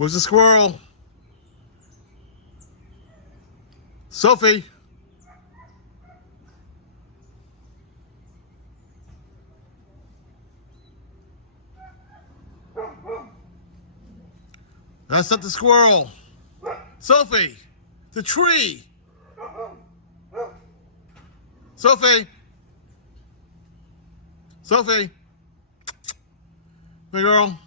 Where's the squirrel? Sophie. That's not the squirrel. Sophie. The tree. Sophie. Sophie. My girl.